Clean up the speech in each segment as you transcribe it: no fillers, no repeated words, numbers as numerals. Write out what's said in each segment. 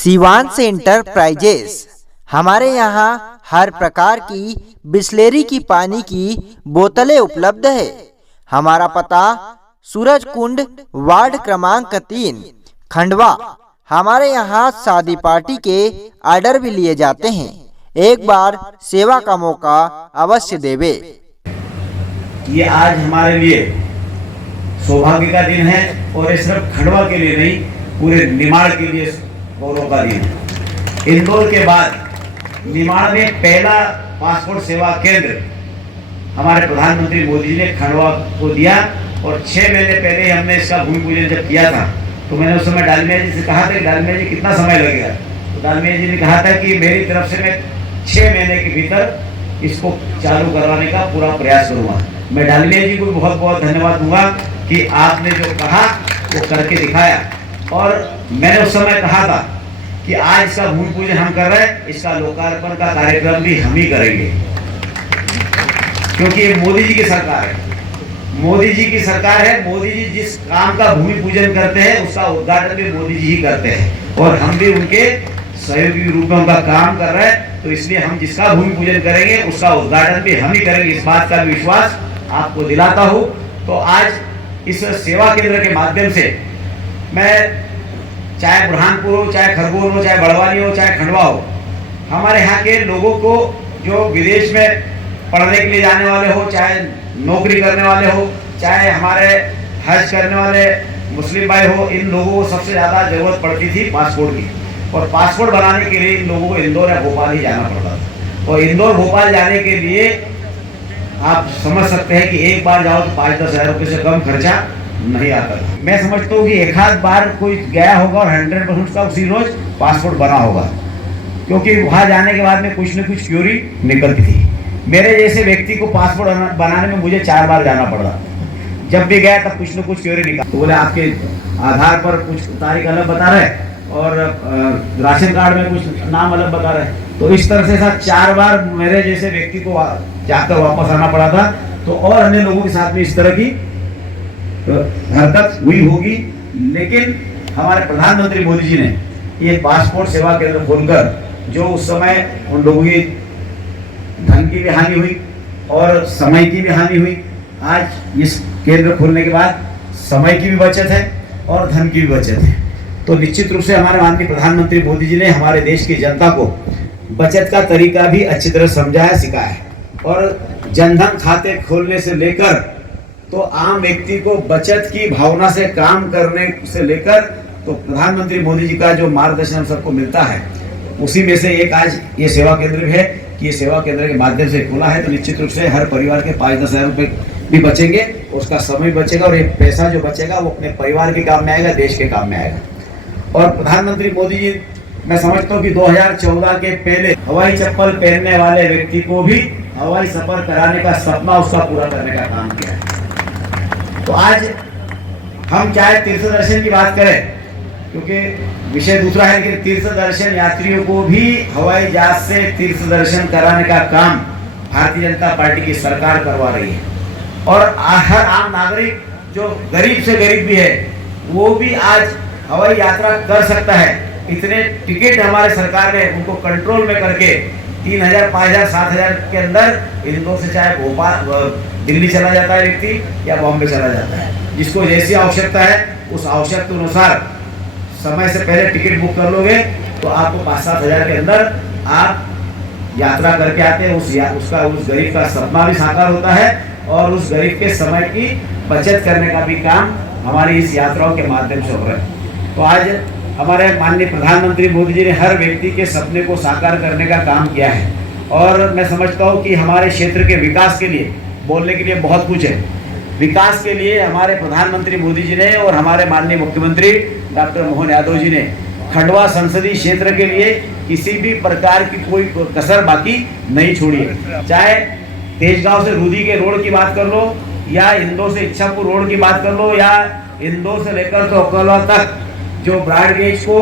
Shivansh enterprises हमारे यहाँ हर प्रकार की बिसलेरी की पानी की बोतलें उपलब्ध है। हमारा पता सूरज कुंड वार्ड क्रमांक 3 खंडवा। हमारे यहाँ शादी पार्टी के ऑर्डर भी लिए जाते हैं। एक बार सेवा का मौका अवश्य देवे। ये आज हमारे लिए सौभाग्य का दिन है और ये सिर्फ खंडवा के लिए नहीं, पूरे निमाड़ के लिए गौरव का दिन है। इंदौर के बाद निमाड़ में पहला पासपोर्ट सेवा केंद्र हमारे प्रधानमंत्री मोदी जी ने खंडवा को दिया और 6 महीने पहले हमने इसका भूमि पूजन जब किया था तो मैंने उस समय डालमिया जी से कहा था कि डालमिया जी कितना समय लगेगा, तो डालमिया जी ने कहा था कि मेरी तरफ से मैं 6 महीने के भीतर इसको चालू करवाने का पूरा प्रयास करूंगा। मैं डालमिया जी को बहुत बहुत धन्यवाद दूंगा कि आपने जो कहा वो करके दिखाया। और मैंने उस समय कहा था कि आज इसका भूमि पूजन हम कर रहे हैं, इसका लोकार्पण का कार्यक्रम भी हम ही करेंगे, क्योंकि ये मोदी जी की सरकार है। मोदी जी की सरकार है। मोदी जी जिस काम का भूमि पूजन करते हैं उसका उद्घाटन भी मोदी जी ही करते हैं और हम भी उनके सहयोगी रूप में उनका काम कर रहे हैं। तो इसलिए हम जिसका भूमि पूजन करेंगे उसका उद्घाटन भी हम ही करेंगे, इस बात का भी विश्वास आपको दिलाता हूँ। तो आज इस सेवा केंद्र के माध्यम से मैं चाहे बुरहानपुर हो, चाहे खरगोन हो, चाहे बड़वानी हो, चाहे खंडवा हो, हमारे यहाँ के लोगों को जो विदेश में पढ़ने के लिए जाने वाले हो, चाहे नौकरी करने वाले हो, चाहे हमारे हज करने वाले मुस्लिम भाई हो, इन लोगों को सबसे ज़्यादा ज़रूरत पड़ती थी पासपोर्ट की। और पासपोर्ट बनाने के लिए इन लोगों को इंदौर या भोपाल ही जाना पड़ता था। और इंदौर भोपाल जाने के लिए आप समझ सकते हैं कि एक बार जाओ तो 5-10 हज़ार रुपये से कम खर्चा नहीं आता था। मैं समझता हूँ कि एक आध बार कोई गया होगा और 100% उसका उसी रोज पासपोर्ट बना होगा, क्योंकि वहाँ जाने के बाद में कुछ न कुछ क्यूरी निकलती थी। मेरे जैसे व्यक्ति को पासपोर्ट बनाने में मुझे 4 बार जाना पड़ा। जब भी गया तब कुछ न कुछ क्यूरी निकला। तो बोले आपके आधार पर कुछ तारीख अलग बता रहे और राशन कार्ड में कुछ नाम अलग बता रहे। तो इस तरह से 4 बार मेरे जैसे व्यक्ति को जाकर वापस आना पड़ा था। तो और अन्य लोगों के साथ में इस तरह की हरकत हुई होगी, लेकिन हमारे प्रधानमंत्री मोदी जी ने ये पासपोर्ट सेवा केंद्र खोलकर जो उस समय उन लोगों की धन की भी हानि हुई और समय की भी हानि हुई, आज इस केंद्र खोलने के बाद समय की भी बचत है और धन की भी बचत है। तो निश्चित रूप से हमारे माननीय प्रधानमंत्री मोदी जी ने हमारे देश की जनता को बचत का तरीका भी अच्छी तरह समझाया, सिखाया है। और जनधन खाते खोलने से लेकर तो आम व्यक्ति को बचत की भावना से काम करने से लेकर तो प्रधानमंत्री मोदी जी का जो मार्गदर्शन हम सबको मिलता है, उसी में से एक आज ये सेवा केंद्र भी है कि ये सेवा केंद्र के माध्यम से खुला है। तो निश्चित रूप से हर परिवार के 5-10 हज़ार रुपये भी बचेंगे, उसका समय बचेगा और ये पैसा जो बचेगा वो अपने परिवार के काम में आएगा, देश के काम में आएगा। और प्रधानमंत्री मोदी जी, मैं समझता हूँ कि 2014 के पहले हवाई चप्पल पहनने वाले व्यक्ति को भी हवाई सफर कराने का सपना उसका पूरा करने का काम किया है। तो आज हम चाहे तीर्थ दर्शन की बात करें, क्योंकि विषय दूसरा है, कि तीर्थ दर्शन यात्रियों को भी हवाई जहाज से तीर्थ दर्शन कराने का काम भारतीय जनता पार्टी की सरकार करवा रही है। और हर आम नागरिक जो गरीब से गरीब भी है वो भी आज हवाई यात्रा कर सकता है। इतने टिकट हमारे सरकार ने उनको कंट्रोल में करके 3,000, 5,000, 7,000 के अंदर इंदौर से चाहे भोपाल दिल्ली चला जाता है व्यक्ति या बॉम्बे चला जाता है। जिसको जैसी आवश्यकता है उस आवश्यकता अनुसार समय से पहले टिकट बुक कर लोगे तो आपको 5-7 हज़ार के अंदर आप यात्रा करके आते हैं। उस गरीब का सपना भी साकार होता है और उस गरीब के समय की बचत करने का भी काम हमारी इस यात्राओं के माध्यम से हो रहा है। तो आज हमारे माननीय प्रधानमंत्री मोदी जी ने हर व्यक्ति के सपने को साकार करने का काम किया है। और मैं समझता हूँ कि हमारे क्षेत्र के विकास के लिए बोलने के लिए बहुत कुछ है। विकास के लिए हमारे प्रधानमंत्री मोदी जी ने और हमारे माननीय मुख्यमंत्री डॉक्टर मोहन यादव जी ने खंडवा संसदीय क्षेत्र के लिए किसी भी प्रकार की कोई कसर बाकी नहीं छोड़ी है। चाहे तेजगांव से रूदी के रोड की बात कर लो या इंदौर से इच्छापुर रोड की बात कर लो या इंदौर से लेकर तो अकोला तक जो ब्रॉड गेज को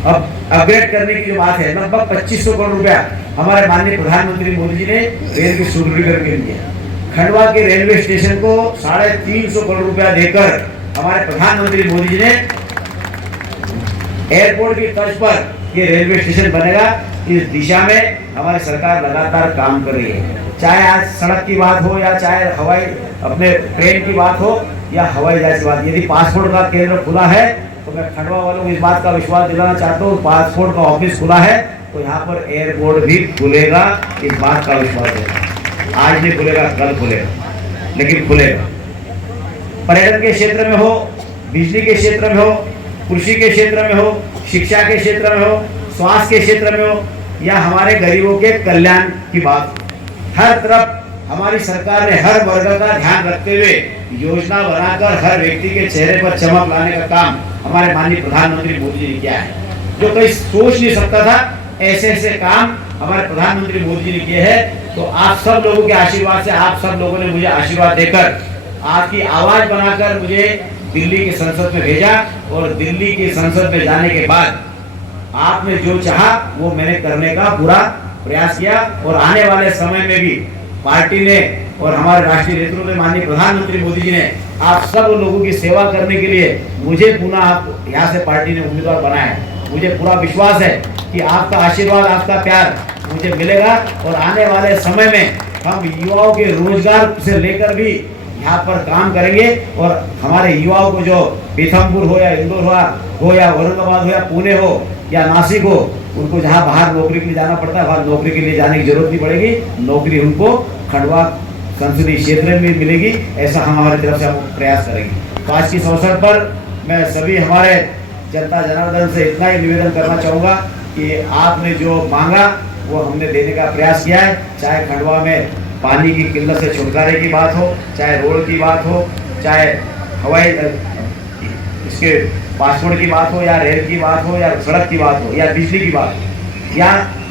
अब अपग्रेड करने की जो बात है, लगभग 2500 करोड़ रुपया हमारे माननीय प्रधानमंत्री मोदी जी ने रेल की सुदृढ़ीकरण के लिए खंडवा के रेलवे स्टेशन को 350 करोड़ रुपया देकर हमारे प्रधानमंत्री मोदी जी ने एयरपोर्ट की तर्ज पर ये रेलवे स्टेशन बनेगा। इस दिशा में हमारी सरकार लगातार काम कर रही है। चाहे आज सड़क की बात हो या चाहे हवाई अपने ट्रेन की बात हो या हवाई जहाज की बात। यदि पासपोर्ट का केंद्र खुला है तो मैं खंडवा वालों को इस बात का विश्वास दिलाना चाहता हूँ, पासपोर्ट का ऑफिस खुला है तो यहाँ पर एयरपोर्ट भी खुलेगा, इस बात का विश्वास देना। आज नहीं खुलेगा, कल खुलेगा, लेकिन खुलेगा। पर्यटन के क्षेत्र में हो, बिजली के क्षेत्र में हो, कृषि के क्षेत्र में हो, शिक्षा के क्षेत्र में हो, स्वास्थ्य के क्षेत्र में हो या हमारे गरीबों के कल्याण की बात, हर तरफ हमारी सरकार ने हर वर्ग का ध्यान रखते हुए योजना बनाकर हर व्यक्ति के चेहरे पर चमक लाने का काम हमारे माननीय प्रधानमंत्री मोदी जी ने किया है। जो कोई सोच नहीं सकता था, ऐसे ऐसे काम हमारे प्रधानमंत्री मोदी जी ने किए हैं। तो आप सब लोगों के आशीर्वाद से, आप सब लोगों ने मुझे आशीर्वाद देकर, आपकी आवाज बनाकर मुझे दिल्ली की संसद में भेजा और दिल्ली की संसद में जाने के बाद आपने जो चाहा वो मैंने करने का पूरा प्रयास किया। और आने वाले समय में भी पार्टी ने और हमारे राष्ट्रीय नेतृत्व में माननीय प्रधानमंत्री मोदी जी ने आप सब लोगों की सेवा करने के लिए मुझे पुनः यहाँ से पार्टी ने उम्मीदवार बनाया है। मुझे पूरा विश्वास है कि आपका आशीर्वाद, आपका प्यार मुझे मिलेगा और आने वाले समय में हम युवाओं के रोजगार से लेकर भी यहाँ पर काम करेंगे। और हमारे युवाओं को जो पीथमपुर हो या इंदौर हो या औरंगाबाद हो या पुणे हो या नासिक हो, उनको जहाँ बाहर नौकरी के लिए जाना पड़ता है वहाँ नौकरी के लिए जाने की जरूरत नहीं पड़ेगी। नौकरी उनको खंडवा संसदीय क्षेत्र में मिलेगी, ऐसा हम हमारी तरफ से हम प्रयास करेंगे। तो आज के इस अवसर पर मैं सभी हमारे जनता जनार्दन से इतना ही निवेदन करना चाहूँगा कि आपने जो मांगा वो हमने देने का प्रयास किया है। चाहे खंडवा में पानी की किल्लत से छुटकारे की बात हो, चाहे रोड की बात हो, चाहे हवाई इसके पासपोर्ट की बात हो या रेल की बात हो या सड़क की बात हो या बिजली की बात हो या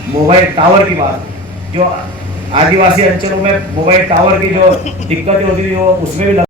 मोबाइल टावर की बात हो। जो आदिवासी अंचलों में मोबाइल टावर की जो दिक्कतें होती थी वो उसमें भी